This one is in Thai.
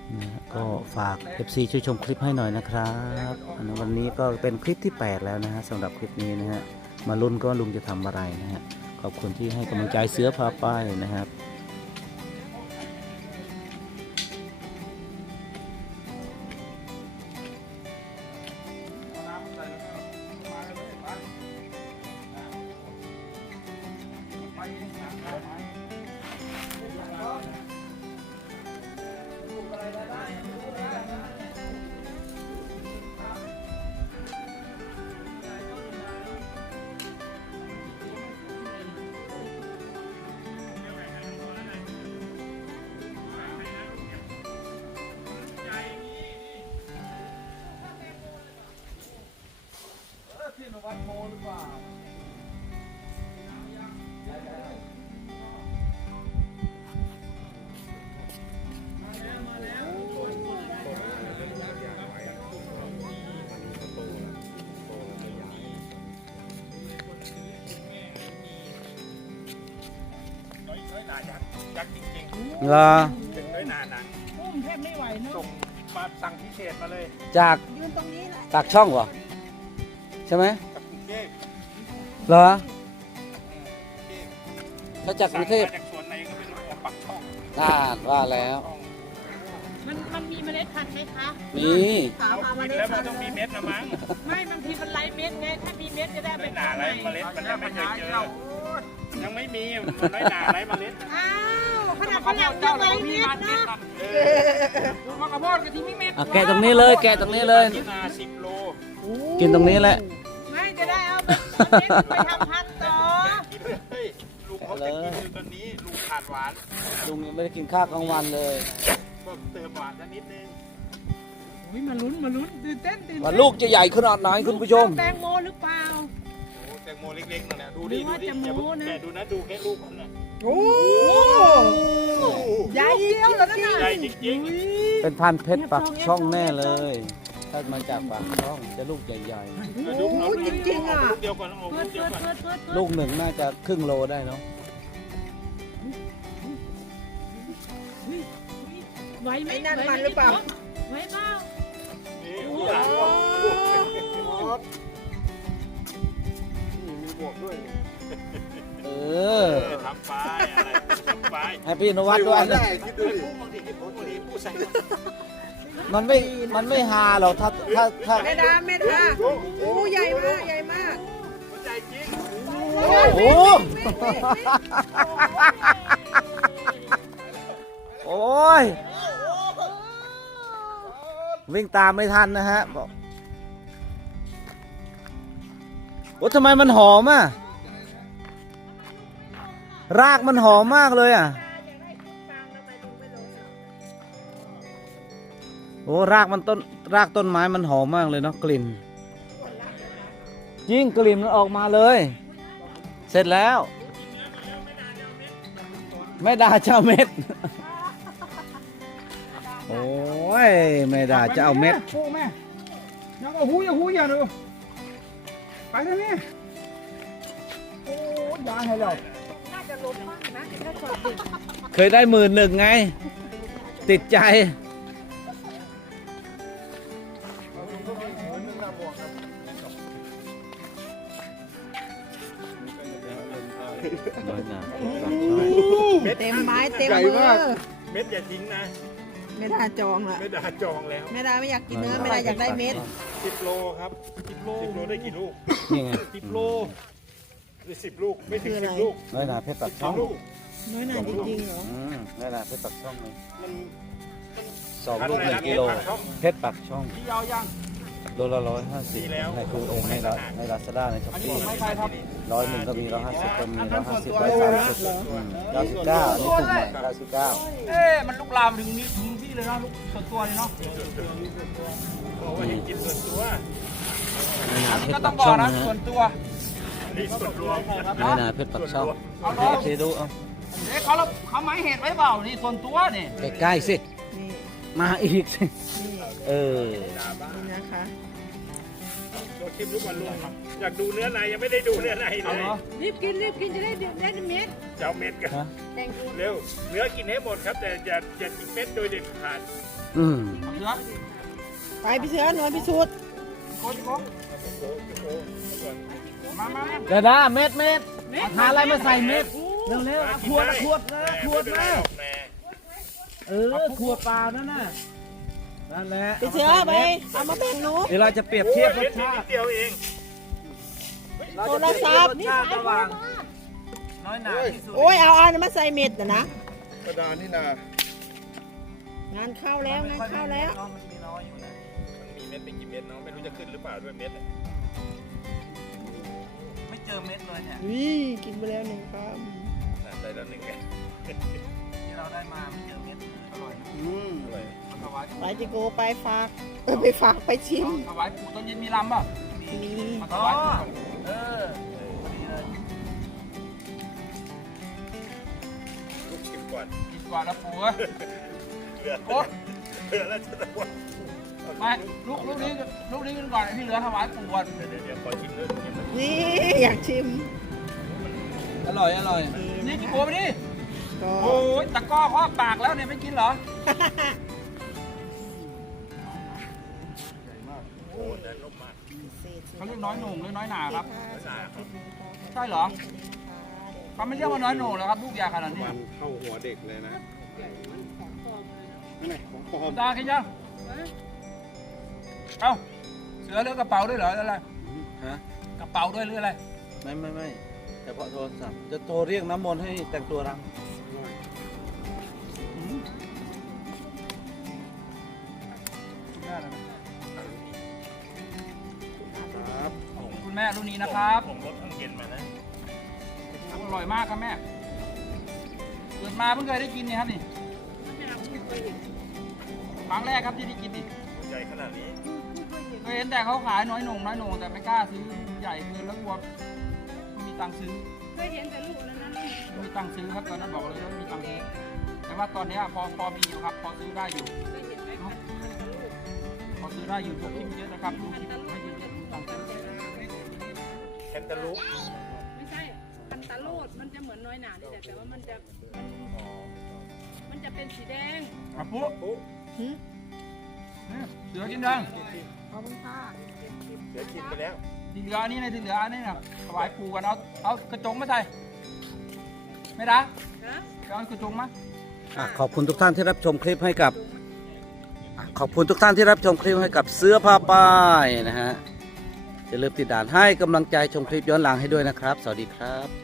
ก็ฝาก FC ช่วยชมคลิปให้หน่อยนะครับวันนี้ก็เป็นคลิปที่ 8 แล้วนะฮะสำหรับคลิปนี้นะฮะมาลุ้นก็ลุงจะทำอะไรนะฮะขอบคุณที่ให้กำลังใจเสือพาไปนะครับวัดโมหรือเปล่ายักษ์จริงๆเหรอถึงด้วยนานนะพุ่มแทบไม่ไหวเนส่อะงมาสั่งพิเศษมาเลยจากยืนตรงนี้แหละปากช่องเหรอใช่ไหมจากกรุงเทพเหรอถ้าจากกรุงเทพสั่มาจากสวนไหนก็ไม่รู้ของปักช่องน่าว่าแล้วมันมีเมล็ดพันธุ์ไหมคะมีถามหาเมกินล็ดแล้วมัพันนต้องธุ์มีเม็ดละมั้งไม่บางทีมันไร้เม็ดไง ถ้ามีเม็ดจะได้น้ไปอยหนาทำไรใหม่เมล็ดมันยังไม่เคยเจอยังไม่มีมันน้อยหนาไรเมล็ดอ้าวขนาดฝรั่งยังไร้เม็ดนะมะกระพอดกะทิไม่เม็ดอ่ะแกะตรงนี้เลยแกะตรงนี้เลยกินนา10 โลกินตรงนี้แหละไม่จะได้เอาเม็ดไปทำพันธุ์ต่อกินเลยลุงเขาจะกินอยู่ตอนนี้ลุงขาดหวานลุงยังไม่ได้กินข้าวกลางวันเลยก็เติมหวานสักนิดนึงอุ้ยมาลุ้นตื่นเต้นว่าลูกจะใหญ่ขนาดไหนคุณผู้ชมแตงโมหรือเปล่าโอ้แตงโมเล็กๆนั่นแหละดูดิหรือว่าจะอย่าเพิ่งโม้นะแกะดูนะดูแค่ลูกมันนะโอ้ใหญ่เดียวแล้วนะใหญ่จริงเป็นพันธุ์เพชรปักช่องแน่เลย ถ้ามาจากปากช่องจะลูกใหญ่ๆดูเอาลูกเดียวก่อนเอาเปิลูดกเดียวก่อนๆ ลูกหนึ่งน่าจะครึ่งโลได้เนาะไหวไหมนั่นมันหรือเปล่าไหวเปล่านี่ลูกหลานมีหมวกด้วยเออทำไปอะไรทำไปให้พี่นวัดด้วยนะคิดดูดิบางทีผู้ใส่มันไม่ฮาหรอกถ้าแม่ดาโอ้ใหญ่มากใหญ่มากหัวใจจริงโอ้โหโอ้ยวิ่งตามไม่ทันนะฮะบอกโอ้ทำไมมันหอมอ่ะรากมันหอมมากเลยอ่ะโอ้รากต้นไม้มันหอมมากเลยเนาะกลิ่นยิ่งกลิ่นมันออกมาเลย เสร็จแล้วแม่ดาเจ้าเม็ดโอ้ยแม่ดาจะเอาเม็ดโอ้แม่ยังเอาหูอย่าดูไปทางนี้โอ้ยายให้เราน่าจะล้มมากนะถ้าชอบดึกเคยได้11,000ไง ติดใจน้อยหนาเต็มไม้เต็มมือเม็ดอย่าทิ้งนะไม่ได้จองละเม็ดดาจองแล้วไม่ได้ไม่อยากกินเนื้อไม่ได้อยากได้เม็ด 10 โลครับ10 โลได้กี่ลูกนี่ไง 10 โลหรือ10 ลูกไม่ถึง10 ลูกน้อยหนาเพชรปักช่อง 10 ลูกน้อยหน่าจริงๆเหรอน้อยหนาเพชรปักช่องเลยมัน 2 ลูก1 กิโลเพชรปักช่องพี่เอายังโลละ150ในคูเองในลาซาด้าในช้อปปี้101ก็มี150ก็มี150 130 99อันนี้ถูกไหม99 เอ๊ะมันลุกลามถึงนี้ถึงที่เลยเนาะลุกส่วนตัวเลยเนาะบอกว่าให้กินส่วนตัวเพชก็รต้ปัองกบอกช่องนะนะฮะส่วนตัวนี่ส่วนรวมน้อยหนาเพชรปักช่องเอฟซีดูเอาเอ๊ะเขาหมายเหตุไว้เปล่านี่ส่วนตัวนี่ใกล้ๆสินี่มาอีกสินี่เออนี่นะคะเราชิมทุกวันลุงอยากดูเนื้อในยังไม่ได้ดูเนื้อในเลยเอาเนาะรีบกินจะได้เม็ดเจ้าเม็ดกันฮะแตงกูเร็วเหลือกินให้หมดครับแต่อย่ากินเม็ดโดยเด็ดขาดอืมเสือไปพี่เสือหน่วยพิสูจน์โค้ดโค้ดมาเดี๋ยวนะเม็ดหาอะไรมาใส่เม็ดเร็วๆเอาขวดขวดนะขวดนะขวดเปล่านั่นน่ะนั่นแหละพี่เสือไปเอามาแบ่งหนูเดี๋ยวเราจะเปรียบเทียบรเม็สดนิชาดติเดียวเองโทรศัพท์ชาติระหว่างน้อยหนาที่สุดโอ้ยเอามาใส่เม็ดนะกระดานนี่นางานเข้าแล้วงานเข้าแล้วมันมีน้อยอยู่นะมันมีเม็ดเป็นกี่เม็ดเนาะไม่รู้จะขึ้นหรือเปล่าด้วยเม็ดไม่เจอเม็ดเลยเนี่ยวิ่กินไปแล้ว1 คำได้แล้วหนึ่งไงที่เราได้มาไม่เจอเม็ดอร่อยนะด้วยเอาถวายไปจิโกไปฝากไปฝากไปชิมถวายปู่ต้นเย็นมีลำป่ะมีมาถอ๋อวายปู่เออพอดีเลยลูกกินก่อนกินกว่าแล้วปู่เอ้ยเหลือโอ๊ยเหลือแล้วจะตะวันไม่ลูกนี้กันก่อนที่เหลือถวายปู่ก่อนเดี๋ยวขอชิมด้วยชิมด้วยนี่อยากชิมอร่อยอร่อยนี่จิโกไปดิก็โอ้ยตะก้อครอบปากแล้วเนี่ยไม่กินเหรอโอ้แต่นุ่มมากเขาเรียกน้อยหนุ่งหรือน้อยหนาครับหนาครับใช่เหรอเขาไม่เรียกว่าน้อยหนุ่งแล้วครับลูกยาขนาดนี้มันเข้าหัวเด็กเลยนะนี่ไงของปลอมตากินยังเอ้าเสือเลือกกระเป๋าด้วยเหรออะไรฮะกระเป๋าด้วยหรืออะไรไม่เฉพาะโทรศัพท์จะโทรเรียกน้ำมนต์ให้แต่งตัวรำครับคุณแม่รุ่นนี้นะครับผมรถทั้งเย็นมานะอร่อยมากครับแม่เกิดมาเพิ่งเคยได้กินเนี่ยครับนี่ครั้งแรกครับที่ได้กินนี่ใหญ่ขนาดนี้เคยเห็นแต่เขาขายน้อยหนุ่งแต่ไม่กล้าซื้อใหญ่เกินแล้วกลัวไม่มีตังค์ซื้อเคยเห็นแต่ลูกแล้วนะไม่มีตังค์ซื้อครับตอนนั้นบอกเลยว่าไม่มีตังค์ซื้อแต่ว่าตอนเนี้ยพอมีอยู่ครับพอซื้อได้อยู่พอซื้อได้อยู่ดูคลิปเยอะนะครับดูคลิปให้เยอะๆดูตังค์ซื้อแคนตาลูปไม่ใช่คันตาโลดมันจะเหมือนน้อยหนานี่แหละแต่ว่ามันจะเป็นสีแดงอ่ะปุ๊ปุ๊เนี่ยเสือกินยังขอบคุณค่ะเดี๋ยวชิมไปแล้วที่เหลืออันนี้ในที่เหลืออันนี้นะถวายปู่กันเอากระจงมาใส่ไม่ได้นะเอากระจงมาขอบคุณทุกท่านที่รับชมคลิปให้กับขอบคุณทุกท่านที่รับชมคลิปให้กับเสื้อผ้าป้ายนะฮะอย่าลืมติดด่านให้กำลังใจชมคลิปย้อนหลังให้ด้วยนะครับ สวัสดีครับ